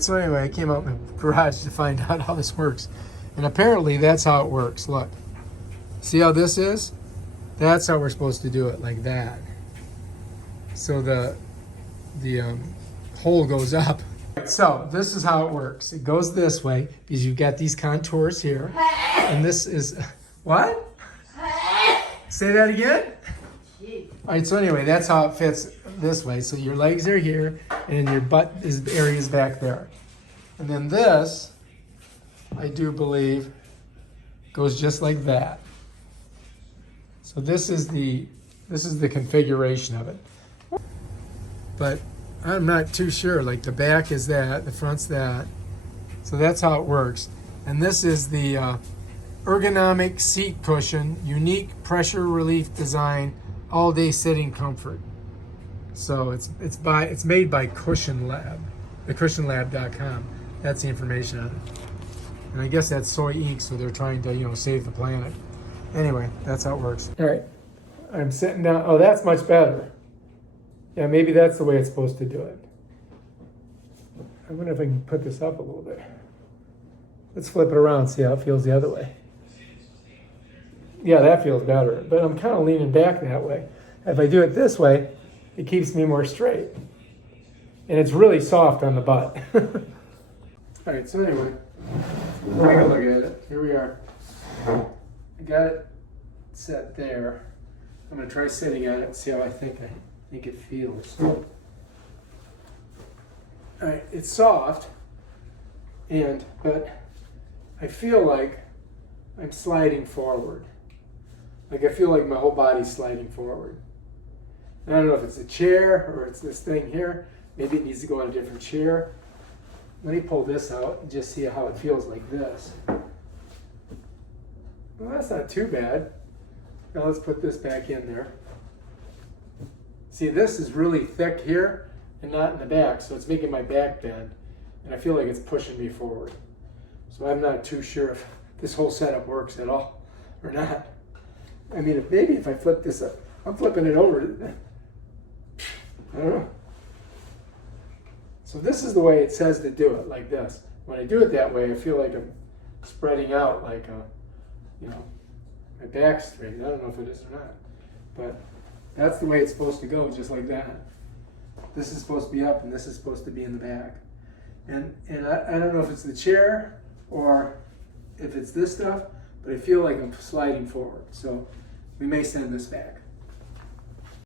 So anyway, I came out in the garage to find out how this works. And apparently that's how it works. Look. See how this is? That's how we're supposed to do it, like that. So the hole goes up. So this is how it works. It goes this way because you've got these contours here. And this is, what? Say that again? All right, so anyway, that's how it fits this way. So your legs are here and your butt area is back there. And then this, I do believe, goes just like that. So this is the configuration of it. But I'm not too sure. Like the back is that, the front's that. So that's how it works. And this is the ergonomic seat cushion, unique pressure relief design, all-day sitting comfort. So it's made by Cushion Lab, thecushionlab.com. That's the information on it. And I guess that's soy ink, so they're trying to, save the planet. Anyway, that's how it works. All right, I'm sitting down. Oh, that's much better. Yeah, maybe that's the way it's supposed to do it. I wonder if I can put this up a little bit. Let's flip it around, see how it feels the other way. Yeah, that feels better, but I'm kind of leaning back that way. If I do it this way, it keeps me more straight. And it's really soft on the butt. All right, so anyway, take a look at it. Here we are. I got it set there. I'm gonna try sitting on it and see how I think it feels. All right, it's soft, but I feel like I'm sliding forward. Like I feel like my whole body's sliding forward. And I don't know if it's a chair or it's this thing here. Maybe it needs to go on a different chair. Let me pull this out and just see how it feels like this. Well, that's not too bad. Now let's put this back in there. See, this is really thick here and not in the back, so it's making my back bend, and I feel like it's pushing me forward. So I'm not too sure if this whole setup works at all or not. I mean, maybe if I flip this up, I'm flipping it over. I don't know. So this is the way it says to do it, like this. When I do it that way, I feel like I'm spreading out, like my back's straight. I don't know if it is or not, but that's the way it's supposed to go, just like that. This is supposed to be up, and this is supposed to be in the back. And I don't know if it's the chair or if it's this stuff, but I feel like I'm sliding forward. So we may send this back.